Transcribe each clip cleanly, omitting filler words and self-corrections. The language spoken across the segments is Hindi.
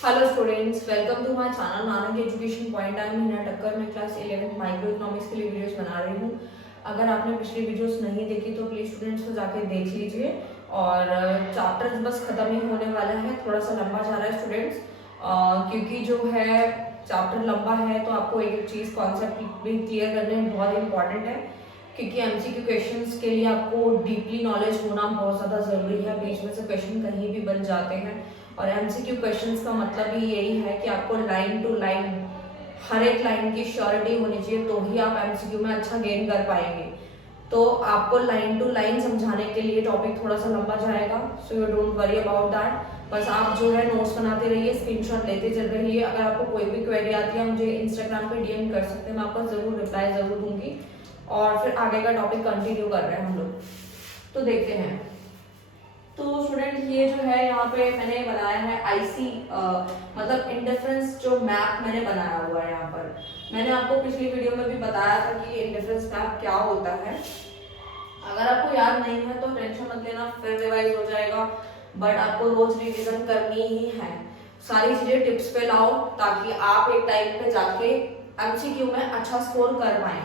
Hello students, welcome to my channel Nanak education point. I am Hina Takkar. मैं क्लास 11 माइक्रो इकोनॉमिक्स के लिए वीडियोस बना रही हूँ। अगर आपने पिछली वीडियोस नहीं देखी तो प्लीज स्टूडेंट्स को जाके देख लीजिए। और चैप्टर बस खत्म ही होने वाला है, थोड़ा सा लंबा जा रहा है स्टूडेंट्स, क्योंकि जो है चैप्टर लंबा है तो आपको एक एक चीज़ कॉन्सेप्ट भी क्लियर करने में बहुत इंपॉर्टेंट है, क्योंकि एमसीक्यू क्वेश्चंस के लिए आपको डीपली नॉलेज होना बहुत ज़्यादा ज़रूरी है। बीच में से क्वेश्चन कहीं भी बन जाते हैं, और एमसीक्यू क्वेश्चंस का मतलब ही यही है कि आपको लाइन टू लाइन हर एक लाइन की श्योरिटी होनी चाहिए, तो ही आप एमसीक्यू में अच्छा गेन कर पाएंगे। तो आपको लाइन टू लाइन समझाने के लिए टॉपिक थोड़ा सा लंबा जाएगा, so you don't worry about that. बस आप जो है नोट्स बनाते रहिए, स्क्रीनशॉट लेते चल रहिए। अगर आपको कोई भी क्वेरी आती है मुझे इंस्टाग्राम पे डीएम कर सकते हैं, मैं आपका जरूर रिप्लाई जरूर दूंगी। और फिर आगे का टॉपिक कंटिन्यू कर रहे हैं हम लोग, तो देखते हैं। तो स्टूडेंट ये जो है यहाँ पे मैंने बनाया है आईसी, मतलब इंडिफरेंस जो मैप मैंने बनाया हुआ है। यहाँ पर मैंने आपको पिछली वीडियो में भी बताया था कि इंडिफरेंस मैप क्या होता है। अगर आपको याद नहीं है तो टेंशन मत लेना, फिर रिवाइज हो जाएगा, बट आपको रोज रिवीजन करनी ही है। सारी चीजें टिप्स पे लाओ ताकि आप एक टाइम पे जाके एमसीक्यू में अच्छा स्कोर कर पाए।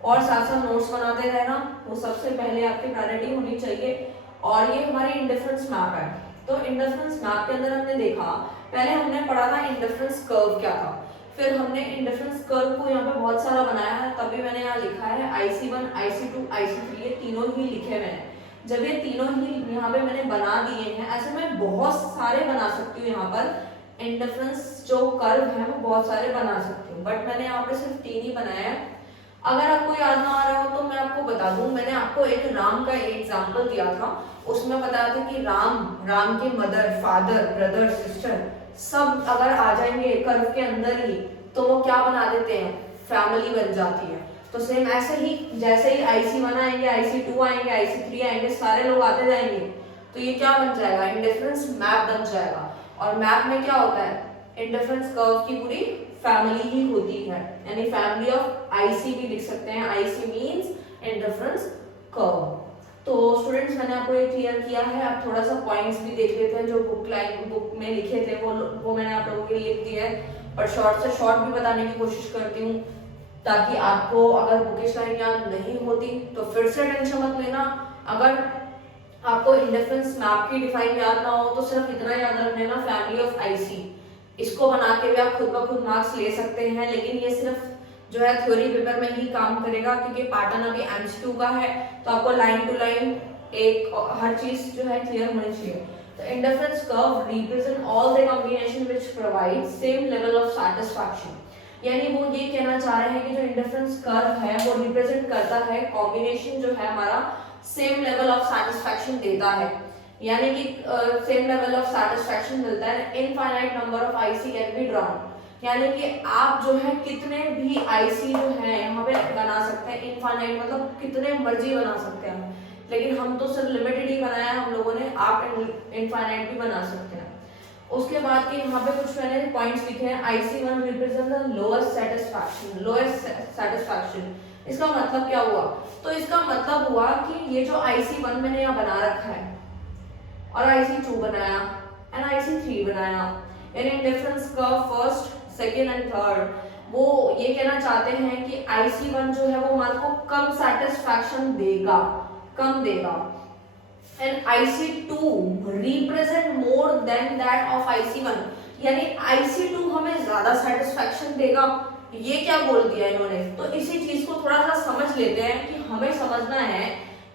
और साथ साथ नोट्स बनाते रहना, वो सबसे पहले आपकी प्रायोरिटी होनी चाहिए। और ये हमारी इंडिफरेंस मैप है। तो इंडिफरेंस मैप के अंदर हमने देखा, पहले हमने पढ़ा था इंडिफरेंस कर्व क्या था, फिर हमने इंडिफरेंस कर्व को यहाँ पे बहुत सारा बनाया है, तभी मैंने यहाँ लिखा है IC1, IC2, IC3, ये तीनों ही लिखे हुए हैं। जब ये तीनों ही यहाँ पे मैंने बना दिए हैं, ऐसे मैं बहुत सारे बना सकती हूँ। यहाँ पर इंडिफरेंस जो कर्व है वो बहुत सारे बना सकती हूँ, बट मैंने यहाँ पे सिर्फ 3 ही बनाया है। अगर आपको याद ना आ रहा हो तो मैं आपको बता दूं, मैंने आपको एक राम का एग्जाम्पल दिया था, उसमें बताया था कि राम के मदर, फादर, ब्रदर, सिस्टर सब अगर आ जाएंगे कर्व के अंदर ही तो वो क्या बना देते हैं, फैमिली बन जाती है। तो सेम ऐसे ही जैसे ही IC1 आएंगे, IC2 आएंगे, IC3 आएंगे, सारे लोग आते जाएंगे, तो ये क्या बन जाएगा, इंडिफरेंस मैप बन जाएगा। और मैप में क्या होता है, इंडिफरेंस कर्व की पूरी फैमिली ही होती है, यानी फैमिली ऑफ आईसी भी लिख सकते हैं। IC means indifference curve. तो स्टूडेंट्स मैंने आपको ये क्लियर किया है। आप थोड़ा सा पॉइंट्स भी देख लेते हैं जो बुक में लिखे थे, वो मैंने आप लोगों के लिए लिख दिया है, पर शॉर्ट से शॉर्ट भी बताने की कोशिश करती हूँ, ताकि आपको अगर बुकिश लाइन याद नहीं होती तो फिर से टेंशन मत लेना। अगर आपको इंडिफरेंस मैप की डिफाइन याद ना हो तो सिर्फ इतना याद रख लेना, फैमिली ऑफ आईसी, इसको बना के भी आप खुद ब खुद मार्क्स ले सकते हैं। लेकिन ये सिर्फ जो है थ्योरी पेपर में ही काम करेगा, क्योंकि पैटर्न अभी एमसीक्यू का है, तो आपको लाइन टू लाइन एक हर चीज जो है क्लियर होनी चाहिए। तो indifference curve represent all the combination which provide same level of satisfaction. यानी वो ये कहना चाह रहे हैं कि जो इंडिफरेंस कर्व है वो रिप्रेजेंट करता है कॉम्बिनेशन जो है हमारा सेम लेवल ऑफ सैटिस्फैक्शन देता है, यानी कि सेम लेवल ऑफ सैटिस्फैक्शन मिलता है। Infinite number of IC can be drawn, यानी कि आप जो है कितने भी आईसी जो है यहाँ पे बना सकते हैं। इनफाइनाइट मतलब कितने मर्जी बना सकते हैं, लेकिन हम तो सिर्फ लिमिटेड ही बनाया हम लोगों ने, आप इनफाइनाइट भी बना सकते हैं। उसके बाद के यहाँ पे कुछ मैंने पॉइंट्स लिखे हैं। IC1 represent the lowest satisfaction, lowest satisfaction. इसका मतलब क्या हुआ, तो इसका मतलब हुआ कि ये जो IC1 मैंने यहाँ बना रखा है और IC2 बनाया एंड IC3 बनाया, यानी indifference curve first, second and third, वो ये कहना चाहते हैं कि IC1 जो है वो हमारे को कम सेटिस्फैक्शन देगा, कम देगा, and IC2 represent more than that of IC1, यानी IC2 हमें ज्यादा सेटिस्फैक्शन देगा। ये क्या बोल दिया इन्होंने, तो इसी चीज को थोड़ा सा समझ लेते हैं कि हमें समझना है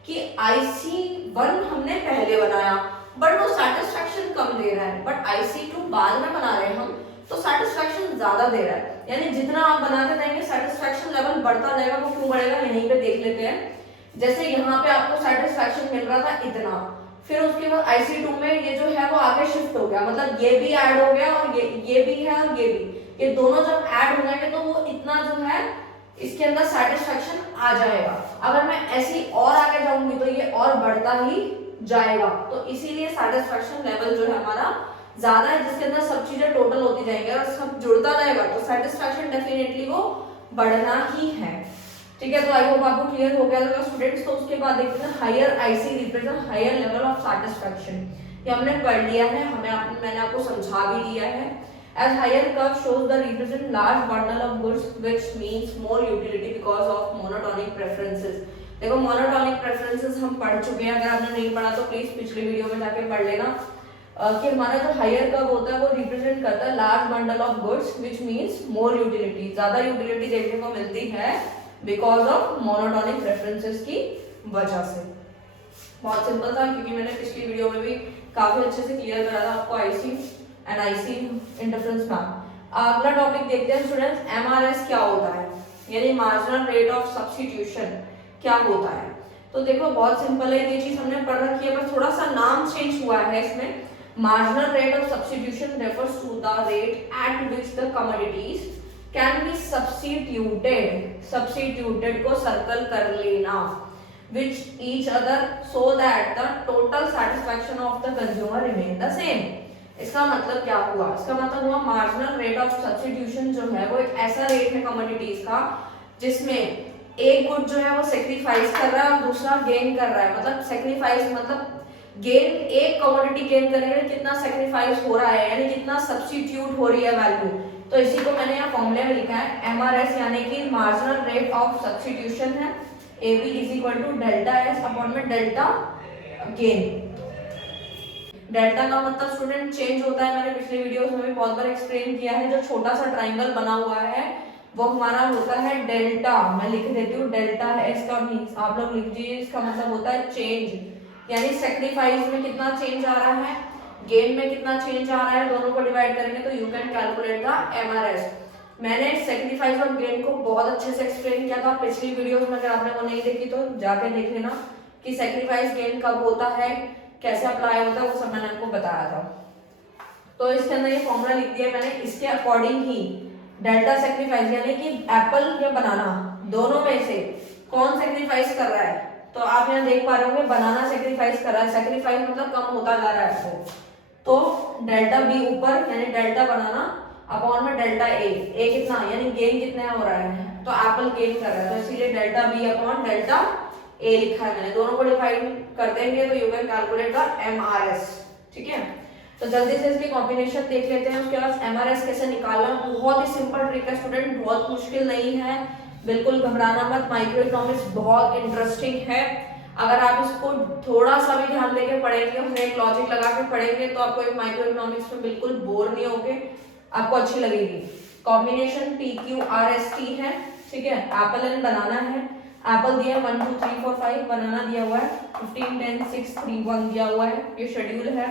कि IC1 हमने पहले बनाया बट वो सेटिस्फैक्शन कम दे रहा है, बट IC2 बाद में बना रहे हैं हम तो सेटिस्फैक्शन ज्यादा दे रहा है। यानी जितना आप बनाते जाएंगे सेटिस्फैक्शन लेवल बढ़ता जाएगा। वो क्यों बढ़ेगा, यहीं पे देख लेते हैं। जैसे यहाँ पे आपको सेटिस्फैक्शन मिल रहा था इतना, फिर उसके बाद IC2 में ये जो है वो आगे शिफ्ट हो गया, मतलब ये भी ऐड हो गया और ये भी है और ये भी, ये दोनों जब ऐड हो जाएंगे तो वो इतना जो है इसके अंदर सेटिस्फैक्शन आ जाएगा। अगर मैं ऐसी और आगे जाऊंगी तो ये और बढ़ता ही जाएगा, तो इसीलिए सेटिस्फैक्शन लेवल जो है हमारा ज्यादा है, जिसके अंदर सब चीजें टोटल होती जाएंगी और सब जुड़ता जाएगा तो सेटिस्फैक्शन डेफिनेटली वो बढ़ना ही है। ठीक है, तो आई होप आपको क्लियर हो गया होगा स्टूडेंट्स। तो उसके बाद देखते हैं higher IC represent higher level of satisfaction, ये हमने पढ़ लिया है, मैंने आपको समझा भी दिया है। As higher curve shows the represent large bundle of goods, which means more utility because of monotonic preferences. देखो monotonic preferences हम पढ़ चुके हैं, अगर आपने नहीं पढ़ा तो प्लीज पिछले वीडियो में जाके पढ़ लेना कि हमारा जो हायर कर्व होता है वो रिप्रेजेंट करता है large bundle of goods, which means more utility, ज्यादा यूटिलिटी देखने को मिलती है बिकॉज ऑफ मोनोटोनिक प्रेफरेंसेस की वजह से। बहुत सिंपल था क्योंकि मैंने पिछली वीडियो में भी काफी अच्छे से क्लियर करा था आपको IC and IC interference map. अगला टॉपिक देखते हैं स्टूडेंट्स, एमआरएस क्या होता है, यानी मार्जिनल रेट ऑफ सब्स्टिट्यूशन क्या होता है। तो देखो बहुत सिंपल है, ये चीज हमने पढ़ रखी है, बस थोड़ा सा नाम चेंज हुआ है इसमें। Marginal rate of substitution refers to the rate at which the commodities can be substituted, substituted को circle कर लेना, which each other so that the total satisfaction of the consumer remain the same। इसका मतलब क्या हुआ, इसका मतलब हुआ मार्जिनल रेट ऑफ सब्स्टिट्यूशन जो है वो एक ऐसा रेट है कमोडिटीज का जिसमें एक गुड जो है वो सेक्रीफाइस कर रहा है और दूसरा गेन कर रहा है। मतलब सेक्रीफाइस मतलब गेन, एक कमोडिटी गेन करने में कितना सेक्रीफाइस हो रहा है, यानी कितना सब्स्टिट्यूट हो रही है वैल्यू। तो इसी को मैंने यहाँ फॉर्मूले में लिखा है एमआरएस, यानी कि मार्जिनल रेट ऑफ सब्स्टिट्यूशन है AB is equal to delta S upon में डेल्टा गेन। डेल्टा का मतलब स्टूडेंट चेंज होता है, मैंने पिछले वीडियोस में भी बहुत बार एक्सप्लेन किया है। जो छोटा सा ट्राइंगल बना हुआ है वो हमारा होता है डेल्टा, मैं लिख देती हूँ डेल्टा एस का मीन्स आप लोग लिख दीजिए, इसका मतलब होता है चेंज, यानी सेक्रीफाइस में कितना चेंज आ रहा है, गेन में कितना चेंज आ रहा है, दोनों को डिवाइड करेंगे तो you can calculate the MRS. मैंने सेक्रीफाइस और गेन को बहुत अच्छे से एक्सप्लेन किया था पिछली वीडियोस में, अगर आपने वो नहीं देखी तो जाके देख लेना कि सेक्रीफाइस गेन कब होता है, कैसे अप्लाई होता है, वो सब मैंने आपको बताया था। तो इसके अंदर ये फॉर्मूला लिख दिया मैंने, इसके अकॉर्डिंग ही डेल्टा सेक्रीफाइस यानी कि एप्पल या बनाना दोनों में से कौन सेक्रीफाइस कर रहा है, तो आप यहाँ देख पा रहे होंगे बनाना सेक्रीफाइस कर रहा है, सेक्रीफाइस मतलब कम होता जा रहा है आपको, तो डेल्टा बी ऊपर यानी डेल्टा बनाना अपॉन में डेल्टा ए कितना यानी गेन कितना हो रहा है, तो एप्पल गेन कर रहा है, तो इसीलिए delta B upon delta A लिखा है मैंने। दोनों को डिवाइड कर देंगे तो you can calculate the MRS. ठीक है, तो जल्दी से इसकी कॉम्बिनेशन देख लेते हैं, उसके बाद एमआरएस कैसे निकालना। बहुत ही सिंपल ट्रिक है स्टूडेंट, बहुत मुश्किल नहीं है, बिल्कुल घबराना मत। माइक्रो इकोनॉमिक्स बहुत इंटरेस्टिंग है, अगर आप इसको थोड़ा सा भी ध्यान देके पढ़ेंगे और एक लॉजिक लगा के पढ़ेंगे तो आपको एक माइक्रो इकोनॉमिक्स में बिल्कुल बोर नहीं होगे, आपको अच्छी लगेगी। कॉम्बिनेशन PQRST है, ठीक है, एप्पल एंड बनाना है। एप्पल दिया 1 2 3 4 5, बनाना दिया हुआ है 15 10 6 3 1 दिया हुआ है, ये शेड्यूल है।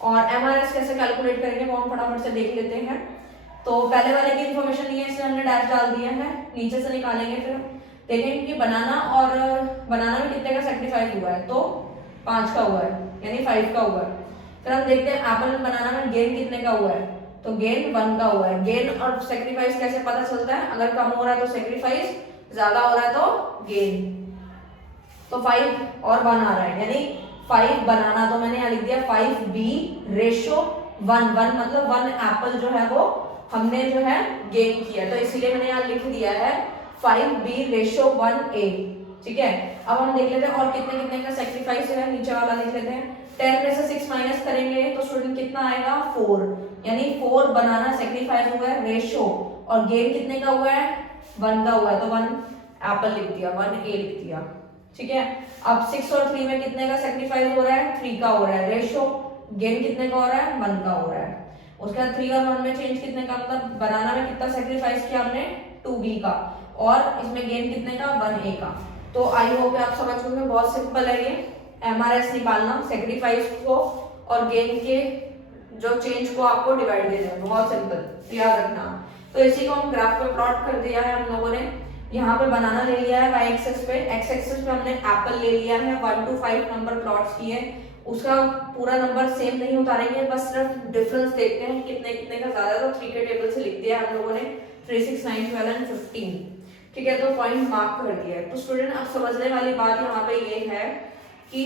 और एमआरएस कैसे कैलकुलेट करेंगे वो हम फटाफट से देख लेते हैं। तो पहले वाले की इन्फॉर्मेशन ये है, इसमें हमने डैश डाल दिया है, नीचे से निकालेंगे फिर देखेंगे कि बनाना और बनाना में कितने का सेक्रीफाइस हुआ है, तो 5 का हुआ है यानी 5 का हुआ है। फिर हम देखते हैं एप्पल बनाना में गेन कितने का हुआ है, तो गेन 1 का हुआ है। गेन और सेक्रीफाइस कैसे पता चलता है, अगर कम हो रहा है तो सेक्रीफाइस, ज्यादा हो रहा है तो गेन। तो 5 और 1 आ रहा है यानी 5 बनाना, तो मैंने यहाँ लिख दिया 5B रेशो 1 1 मतलब 1 एप्पल जो है वो हमने जो है गेन किया, तो इसीलिए मैंने यहाँ लिख दिया है 5B रेशो 1A। ठीक है, अब हम देख लेते हैं और कितने कितने का सेक्रीफाइस है, नीचे वाला लिख लेते हैं। 10 में से 6 माइनस करेंगे तो स्टूडेंट कितना आएगा 4, यानी 4 बनाना सेक्रीफाइस हुआ है रेशो, और गेन कितने का हुआ है 1 का हुआ है, तो 1 एप्पल लिख दिया, 1A लिख दिया। ठीक है, अब 6 और 3 में कितने का सेक्रीफाइस हो रहा है, 3 का हो रहा है रेशो, गेन कितने का हो रहा है 1 का हो रहा है। उसके बाद 3 और 1 में चेंज कितने का, मतलब बनाना में कितना सेक्रीफाइस किया हमने 2B का, और इसमें गेन कितने का 1A का। तो आई होप आप समझ गए, बहुत सिंपल है ये एमआरएस निकालना, सेक्रीफाइस को और गेन के जो चेंज को आपको डिवाइड दे देना, बहुत सिंपल याद रखना। तो इसी को हम ग्राफ पे प्लॉट कर दिया है हम लोगों ने, यहाँ पे बनाना ले लिया है y एक्सिस पे, x एक्सिस पे हमने एप्पल ले लिया है, 1 to 5 नंबर प्लॉट्स किए, उसका पूरा नंबर सेम नहीं उतारेंगे, बस सिर्फ डिफरेंस देखते हैं कितने कितने का ज्यादा, तो 3 के टेबल से लिख दिया हम लोगों ने 3 6 9 12 and 15। ठीक है, तो पॉइंट मार्क कर दिया है। तो स्टूडेंट अब समझने वाली बात यहाँ पे ये है कि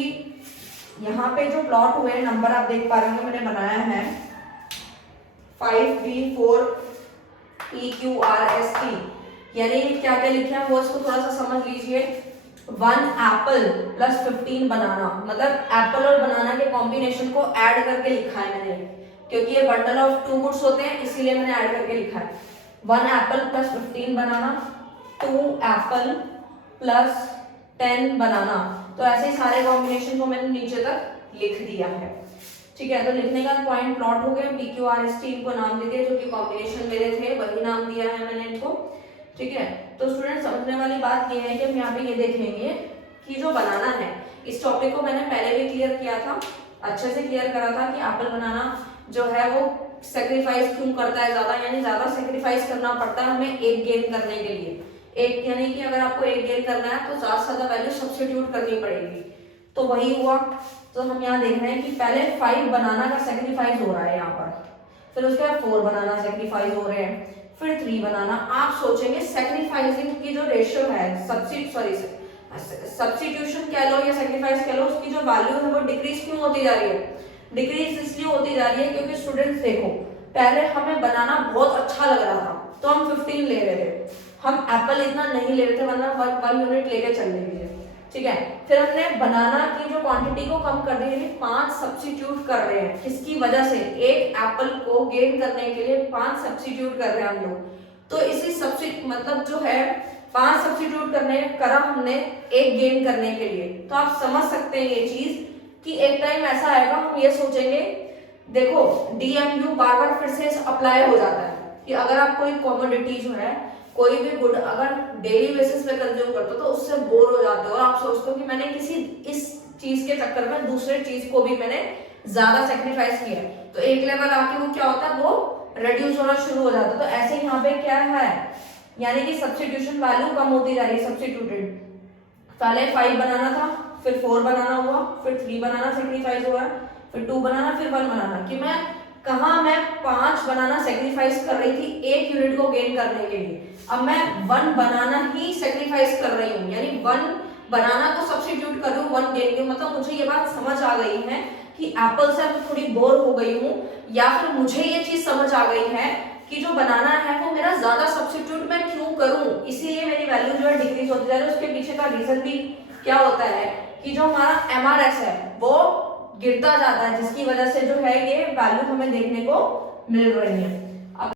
यहाँ पे जो प्लॉट हुए नंबर आप देख पा रहे होंगे, मैंने बनाया है 5B4 PQRST, यानी क्या क्या लिखे हैं वो इसको थोड़ा सा समझ लीजिए। 1 एप्पल प्लस 15 बनाना, मतलब एप्पल और बनाना के कॉम्बिनेशन को ऐड करके लिखा है मैंने, क्योंकि ये बंडल ऑफ 2 गुड्स होते हैं इसीलिए मैंने ऐड करके लिखा है। 1 एप्पल प्लस 15 बनाना, 2 एप्पल प्लस 10 बनाना। तो ऐसे ही सारे कॉम्बिनेशन को मैंने नीचे तक लिख दिया है। ठीक है, तो लिखने का पॉइंट प्लॉट हो गया। PQRST इनको नाम दे दिया, जो कि कॉम्बिनेशन मेरे थे वही नाम दिया है मैंने इनको। ठीक है, तो स्टूडेंट समझने वाली बात ये है कि हम यहाँ पे ये देखेंगे कि जो बनाना है, इस टॉपिक को मैंने पहले भी क्लियर किया था, अच्छे से क्लियर करा था कि एप्पल बनाना जो है वो सेक्रीफाइस क्यों करता है ज्यादा, यानी ज्यादा सेक्रीफाइस करना पड़ता है हमें एक गेन करने के लिए। एक यानी कि अगर आपको एक गेन करना है तो ज्यादा से ज्यादा वैल्यू सब्स्टिट्यूट करनी पड़ेगी। तो वही हुआ। तो हम यहाँ देख रहे हैं कि पहले 5 बनाना का सेक्रीफाइस हो रहा है यहाँ पर, फिर उसके बाद 4 बनाना सेक्रीफाइस हो रहे हैं, फिर 3 बनाना। आप सोचेंगे सेक्रीफाइसिंग की जो रेशियो है, सब्स्टिट्यूशन कह लो या सेक्रीफाइस कह लो, उसकी जो वैल्यू है वो डिक्रीज क्यों होती जा रही है? डिक्रीज इसलिए होती जा रही है क्योंकि स्टूडेंट्स देखो, पहले हमें बनाना बहुत अच्छा लग रहा था तो हम 15 ले रहे थे, हम एप्पल इतना नहीं ले रहे थे, वरना 1 यूनिट लेके चल रही है। ठीक है, फिर हमने बनाना की जो क्वांटिटी को कम कर दी, 5 सब्स्टिट्यूट कर रहे हैं। किसकी वजह से? एक एप्पल को गेन करने के लिए 5 सब्स्टिट्यूट कर रहे हैं हम लोग। तो इसी सब्स्टिट्यूट मतलब जो है 5 सब्स्टिट्यूट करने करा हमने एक गेन करने के लिए। तो आप समझ सकते हैं ये चीज कि एक टाइम ऐसा आएगा हम ये सोचेंगे, देखो DMU बार बार फिर से अप्लाई हो जाता है कि अगर आप कोई कॉमोडिटी जो है, कोई भी गुड अगर डेली बेसिस पे कंज्यूम करते हो तो उससे बोर हो जाते हो और आप सोचते हो कि मैंने किसी इस चीज के चक्कर में दूसरे चीज को भी मैंने ज्यादा सेक्रीफाइस किया है, तो एक लेवल आके वो क्या होता है, वो रिड्यूस होना शुरू हो जाता है। तो ऐसे यहाँ पे क्या है, यानी कि सब्स्टिट्यूशन वैल्यू कम होती जा रही है। सब्स्टिट्यूटेड पहले 5 बनाना था, फिर 4 बनाना हुआ, फिर 3 बनाना सेक्रीफाइस हुआ, फिर 2 बनाना, फिर 1 बनाना। कि मैं कहा मैं 5 बनाना सेक्रीफाइस कर रही थी एक यूनिट को गेन करने के लिए, अब मैं 1 बनाना ही सेक्रीफाइस कर रही हूँ, यानी 1 बनाना को सब्स्टिट्यूट कर रही हूँ 1 गेन के। मतलब मुझे ये बात समझ आ गई है कि एप्पल से मैं थोड़ी बोर हो गई हूँ, या फिर मुझे ये चीज समझ आ गई है कि जो बनाना है वो मेरा ज्यादा सब्स्टिट्यूट मैं क्यों करूं, इसीलिए मेरी वैल्यू जो है डिक्रीज होती जा रही है। उसके पीछे का रीजन भी क्या होता है कि जो हमारा MRS है वो गिरता जाता है, जिसकी वजह से जो है ये वैल्यू हमें देखने को मिल रही है।